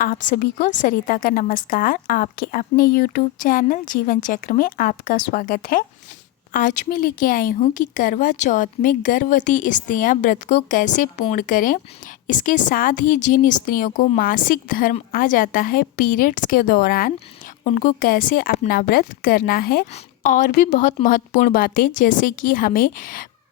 आप सभी को सरिता का नमस्कार। आपके अपने YouTube चैनल जीवन चक्र में आपका स्वागत है। आज मैं लेके आई हूँ कि करवा चौथ में गर्भवती स्त्रियां व्रत को कैसे पूर्ण करें। इसके साथ ही जिन स्त्रियों को मासिक धर्म आ जाता है पीरियड्स के दौरान, उनको कैसे अपना व्रत करना है। और भी बहुत महत्वपूर्ण बातें, जैसे कि हमें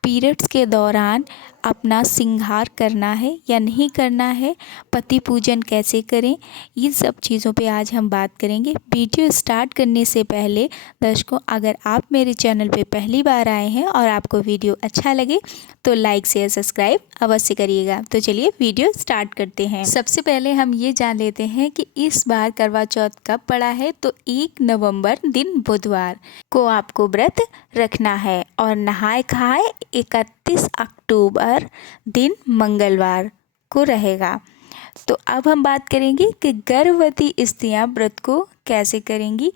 पीरियड्स के दौरान अपना श्रृंगार करना है या नहीं करना है, पति पूजन कैसे करें, इन सब चीज़ों पे आज हम बात करेंगे। वीडियो स्टार्ट करने से पहले दर्शकों, अगर आप मेरे चैनल पे पहली बार आए हैं और आपको वीडियो अच्छा लगे तो लाइक शेयर सब्सक्राइब अवश्य करिएगा। तो चलिए वीडियो स्टार्ट करते हैं। सबसे पहले हम ये जान लेते हैं कि इस बार करवा चौथ कब पड़ा है। तो 1 नवंबर दिन बुधवार को आपको व्रत रखना है और नहाए खाए 31 अक्टूबर दिन मंगलवार को रहेगा। तो अब हम बात करेंगे कि गर्भवती स्त्रियां व्रत को कैसे करेंगी,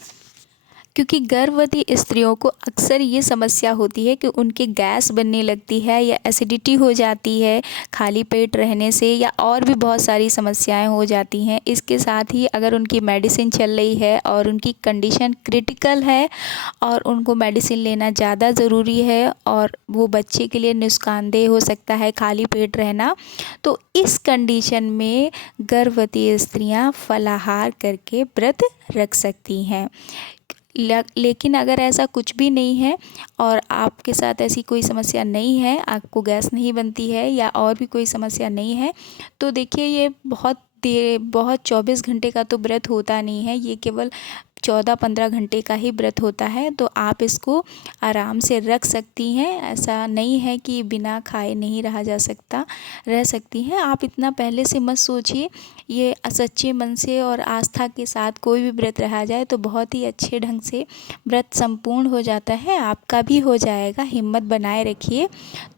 क्योंकि गर्भवती स्त्रियों को अक्सर ये समस्या होती है कि उनके गैस बनने लगती है या एसिडिटी हो जाती है खाली पेट रहने से, या और भी बहुत सारी समस्याएं हो जाती हैं। इसके साथ ही अगर उनकी मेडिसिन चल रही है और उनकी कंडीशन क्रिटिकल है और उनको मेडिसिन लेना ज़्यादा ज़रूरी है और वो बच्चे के लिए नुकसानदेह हो सकता है खाली पेट रहना, तो इस कंडीशन में गर्भवती स्त्रियां फलाहार करके व्रत रख सकती हैं। लेकिन अगर ऐसा कुछ भी नहीं है और आपके साथ ऐसी कोई समस्या नहीं है, आपको गैस नहीं बनती है या और भी कोई समस्या नहीं है, तो देखिए ये बहुत 24 घंटे का तो व्रत होता नहीं है, ये केवल 14-15 घंटे का ही व्रत होता है। तो आप इसको आराम से रख सकती हैं। ऐसा नहीं है कि बिना खाए नहीं रहा जा सकता, रह सकती हैं आप। इतना पहले से मत सोचिए। ये सच्चे मन से और आस्था के साथ कोई भी व्रत रहा जाए तो बहुत ही अच्छे ढंग से व्रत संपूर्ण हो जाता है। आपका भी हो जाएगा, हिम्मत बनाए रखिए।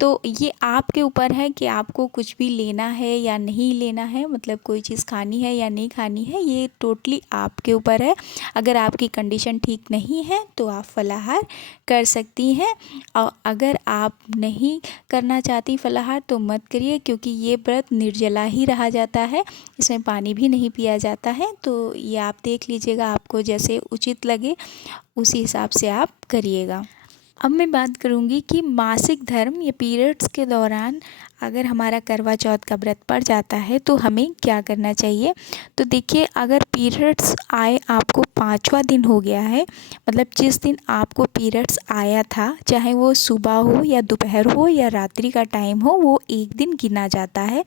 तो ये आपके ऊपर है कि आपको कुछ भी लेना है या नहीं लेना है, मतलब कोई चीज़ खानी है या नहीं खानी है, ये टोटली आपके ऊपर है। अगर आपकी कंडीशन ठीक नहीं है तो आप फलाहार कर सकती हैं, और अगर आप नहीं करना चाहती फलाहार तो मत करिए, क्योंकि ये व्रत निर्जला ही रहा जाता है, इसमें पानी भी नहीं पिया जाता है। तो ये आप देख लीजिएगा, आपको जैसे उचित लगे उसी हिसाब से आप करिएगा। अब मैं बात करूंगी कि मासिक धर्म या पीरियड्स के दौरान अगर हमारा करवा चौथ का व्रत पड़ जाता है तो हमें क्या करना चाहिए। तो देखिए, अगर पीरियड्स आए, आपको 5वां दिन हो गया है, मतलब जिस दिन आपको पीरियड्स आया था, चाहे वो सुबह हो या दोपहर हो या रात्रि का टाइम हो, वो एक दिन गिना जाता है।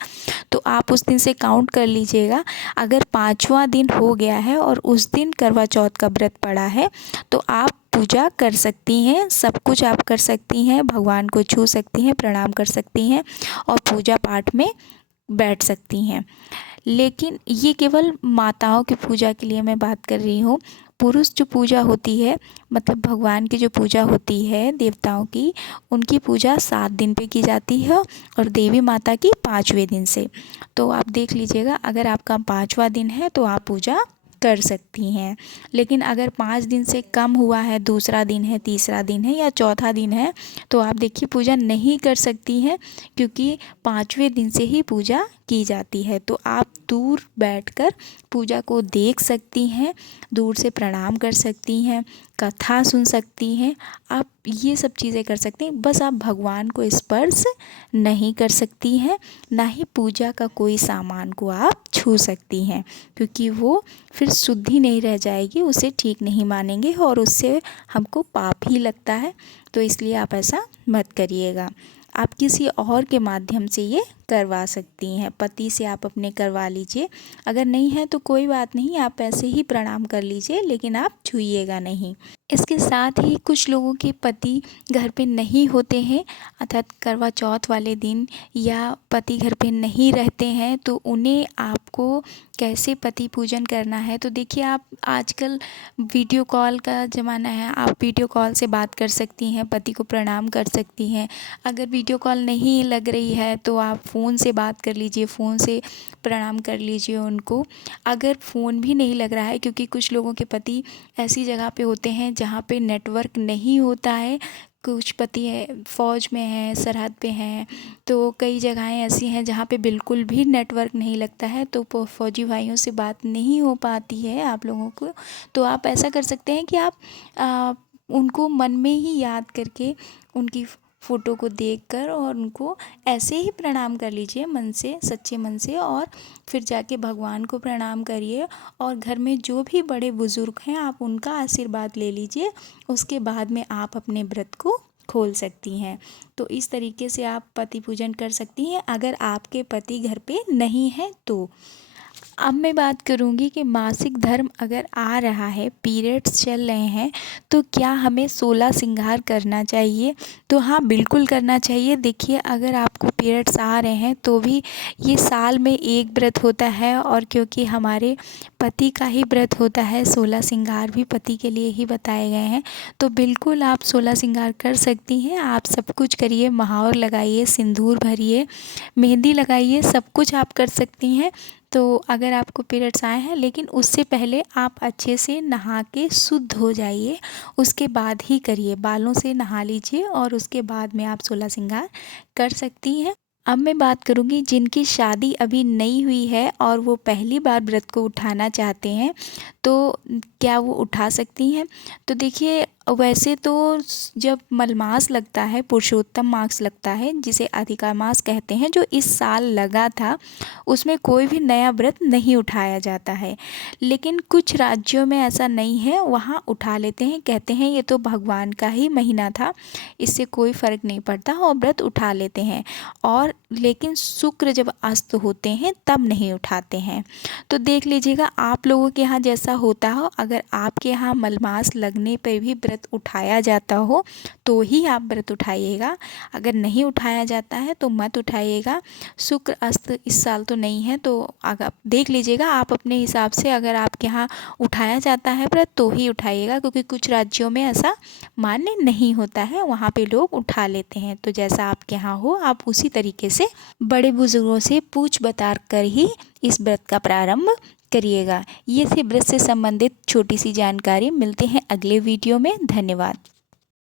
तो आप उस दिन से काउंट कर लीजिएगा। अगर 5वां दिन हो गया है और उस दिन करवा चौथ का व्रत पड़ा है तो आप पूजा कर सकती हैं, सब कुछ आप कर सकती हैं, भगवान को छू सकती हैं, प्रणाम कर सकती हैं और पूजा पाठ में बैठ सकती हैं। लेकिन ये केवल माताओं की पूजा के लिए मैं बात कर रही हूँ। पुरुष जो पूजा होती है, मतलब भगवान की जो पूजा होती है देवताओं की, उनकी पूजा 7 दिन पे की जाती है और देवी माता की 5वें दिन से। तो आप देख लीजिएगा, अगर आपका 5वां दिन है तो आप पूजा कर सकती हैं। लेकिन अगर 5 दिन से कम हुआ है, दूसरा दिन है, तीसरा दिन है या चौथा दिन है, तो आप देखिए पूजा नहीं कर सकती हैं, क्योंकि 5वें दिन से ही पूजा की जाती है। तो आप दूर बैठकर पूजा को देख सकती हैं, दूर से प्रणाम कर सकती हैं, कथा सुन सकती हैं, आप ये सब चीज़ें कर सकती हैं। बस आप भगवान को स्पर्श नहीं कर सकती हैं, ना ही पूजा का कोई सामान को आप छू सकती हैं, क्योंकि वो फिर शुद्धि नहीं रह जाएगी, उसे ठीक नहीं मानेंगे और उससे हमको पाप ही लगता है। तो इसलिए आप ऐसा मत करिएगा। आप किसी और के माध्यम से ये करवा सकती हैं, पति से आप अपने करवा लीजिए। अगर नहीं है तो कोई बात नहीं, आप ऐसे ही प्रणाम कर लीजिए, लेकिन आप छूइएगा नहीं। इसके साथ ही कुछ लोगों के पति घर पे नहीं होते हैं, अर्थात करवा चौथ वाले दिन, या पति घर पे नहीं रहते हैं, तो उन्हें आपको कैसे पति पूजन करना है। तो देखिए, आप आजकल वीडियो कॉल का ज़माना है, आप वीडियो कॉल से बात कर सकती हैं, पति को प्रणाम कर सकती हैं। अगर वीडियो कॉल नहीं लग रही है तो आप फ़ोन से बात कर लीजिए, फ़ोन से प्रणाम कर लीजिए उनको। अगर फ़ोन भी नहीं लग रहा है, क्योंकि कुछ लोगों के पति ऐसी जगह पे होते हैं जहाँ पे नेटवर्क नहीं होता है, कुछ पति फ़ौज में हैं, सरहद पे हैं, तो कई जगहें ऐसी हैं जहाँ पे बिल्कुल भी नेटवर्क नहीं लगता है, तो फ़ौजी भाइयों से बात नहीं हो पाती है आप लोगों को। तो आप ऐसा कर सकते हैं कि आप उनको मन में ही याद करके उनकी फ़ोटो को देखकर और उनको ऐसे ही प्रणाम कर लीजिए मन से, सच्चे मन से, और फिर जाके भगवान को प्रणाम करिए। और घर में जो भी बड़े बुज़ुर्ग हैं आप उनका आशीर्वाद ले लीजिए। उसके बाद में आप अपने व्रत को खोल सकती हैं। तो इस तरीके से आप पति पूजन कर सकती हैं अगर आपके पति घर पे नहीं है तो। अब मैं बात करूँगी कि मासिक धर्म अगर आ रहा है, पीरियड्स चल रहे हैं, तो क्या हमें 16 श्रृंगार करना चाहिए? तो हाँ, बिल्कुल करना चाहिए। देखिए, अगर आपको पीरियड्स आ रहे हैं तो भी ये साल में एक व्रत होता है, और क्योंकि हमारे पति का ही व्रत होता है, 16 श्रृंगार भी पति के लिए ही बताए गए हैं। तो बिल्कुल आप 16 श्रृंगार कर सकती हैं। आप सब कुछ करिए, महावर लगाइए, सिंदूर भरिए, मेहंदी लगाइए, सब कुछ आप कर सकती हैं। तो अगर आपको पीरियड्स आए हैं, लेकिन उससे पहले आप अच्छे से नहा के शुद्ध हो जाइए, उसके बाद ही करिए। बालों से नहा लीजिए और उसके बाद में आप 16 श्रृंगार कर सकती हैं। अब मैं बात करूँगी जिनकी शादी अभी नहीं हुई है और वो पहली बार व्रत को उठाना चाहते हैं, तो क्या वो उठा सकती हैं? तो देखिए, वैसे तो जब मलमास लगता है, पुरुषोत्तम मास लगता है, जिसे अधिकार मास कहते हैं, जो इस साल लगा था, उसमें कोई भी नया व्रत नहीं उठाया जाता है। लेकिन कुछ राज्यों में ऐसा नहीं है, वहाँ उठा लेते हैं, कहते हैं ये तो भगवान का ही महीना था, इससे कोई फ़र्क नहीं पड़ता, और व्रत उठा लेते हैं। और लेकिन शुक्र जब अस्त होते हैं तब नहीं उठाते हैं। तो देख लीजिएगा आप लोगों के यहाँ जैसा होता हो। अगर आपके यहाँ मलमास लगने पर भी व्रत उठाया जाता हो तो ही आप व्रत उठाइएगा, अगर नहीं उठाया जाता है तो मत उठाइएगा। शुक्र अस्त इस साल तो नहीं है, तो अगर देख लीजिएगा आप अपने हिसाब से, अगर आपके यहाँ उठाया जाता है व्रत तो ही उठाइएगा, क्योंकि कुछ राज्यों में ऐसा मान्य नहीं होता है, वहाँ पे लोग उठा लेते हैं। तो जैसा आपके यहाँ हो आप उसी तरीके से बड़े बुजुर्गों से पूछ बता कर ही इस व्रत का प्रारंभ करिएगा। ये थी व्रत से संबंधित छोटी सी जानकारी। मिलते हैं अगले वीडियो में। धन्यवाद।